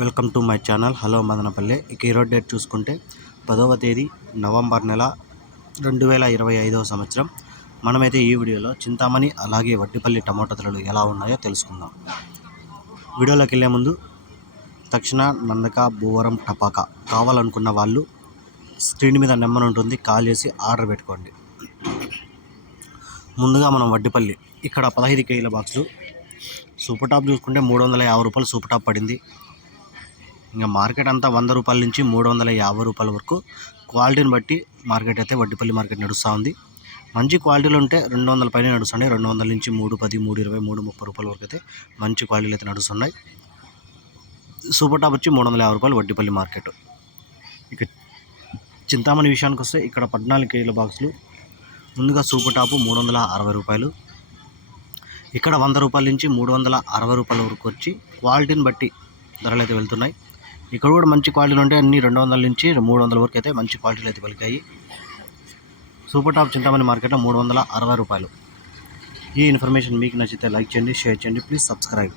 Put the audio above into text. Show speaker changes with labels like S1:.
S1: Welcome to my channel. Hello Madanapalle. ఇక ఈరోజు date చూసుకుంటే పదవ తేదీ నవంబర్ నెల రెండు వేల ఇరవై ఐదవ సంవత్సరం. మనమైతే ఈ వీడియోలో చింతామణి అలాగే వడ్డిపల్లి టమాటో ధరలు ఎలా ఉన్నాయో తెలుసుకుందాం. వీడియోలోకి వెళ్ళే ముందు తక్షణ నందక భూవరం టపాకా కావాలనుకున్న వాళ్ళు స్క్రీన్ మీద నెంబర్ ఉంటుంది కాల్ చేసి ఆర్డర్ పెట్టుకోండి. ముందుగా మనం వడ్డిపల్లి ఇక్కడ పదహైదు కేజీల బాక్సులు. సూపర్ టాప్ చూసుకుంటే మూడు వందల యాభై రూపాయలు సూపర్ టాప్ పడింది. ఇంకా మార్కెట్ అంతా వంద రూపాయల నుంచి మూడు వందల యాభై రూపాయల వరకు క్వాలిటీని బట్టి మార్కెట్ అయితే వడ్డిపల్లి మార్కెట్ నడుస్తూ ఉంది. మంచి క్వాలిటీలు ఉంటే రెండు వందల పైన నడుస్తున్నాయి. రెండు వందల నుంచి మూడు పది మూడు ఇరవై మూడు ముప్పై రూపాయల వరకు అయితే మంచి క్వాలిటీలు అయితే నడుస్తున్నాయి. సూపర్ టాప్ వచ్చి మూడు వందల యాభై రూపాయలు వడ్డిపల్లి మార్కెట్. ఇక చింతామణి విషయానికి వస్తే ఇక్కడ పద్నాలుగు కేజీల బాక్సులు. ముందుగా సూపర్ టాపు మూడు వందల అరవై రూపాయలు. ఇక్కడ వంద రూపాయల నుంచి మూడు వందల అరవై రూపాయల వరకు వచ్చి క్వాలిటీని బట్టి ధరలు అయితే వెళ్తున్నాయి. ఇక్కడ కూడా మంచి క్వాలిటీలు ఉంటాయి అన్ని రెండు వందల నుంచి మూడు వందల వరకు అయితే మంచి క్వాలిటీలు అయితే పలికాయి. సూపర్ టాప్ చింతామణి మార్కెట్లో మూడు వందల అరవై రూపాయలు. ఈ ఇన్ఫర్మేషన్ మీకు నచ్చితే లైక్ చేయండి షేర్ చేయండి ప్లీజ్ సబ్స్క్రైబ్.